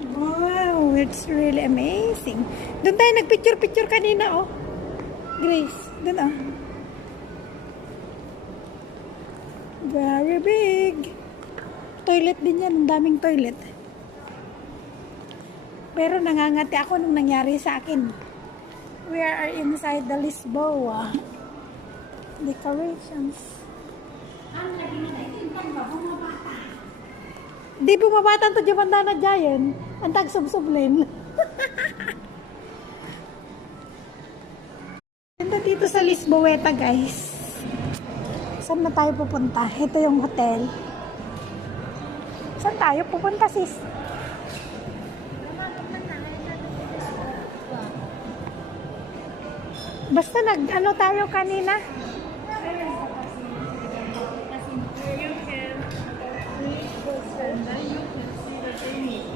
Wow, it's really amazing. Doon tayo nagpicture-picture kanina, oh. Grace, doon, oh. Very big. Toilet din yan. Ang daming toilet. Pero nangangati ako nung nangyari sa akin. We are inside the Lisboa. Decorations. Di bumabatan to Jamandana Giant. Ang tagsubsublin. Ganda dito sa Lisboeta, guys. Saan na tayo pupunta? Ito yung hotel. Saan tayo pupunta, sis? Basta nag-ano tayo kanina?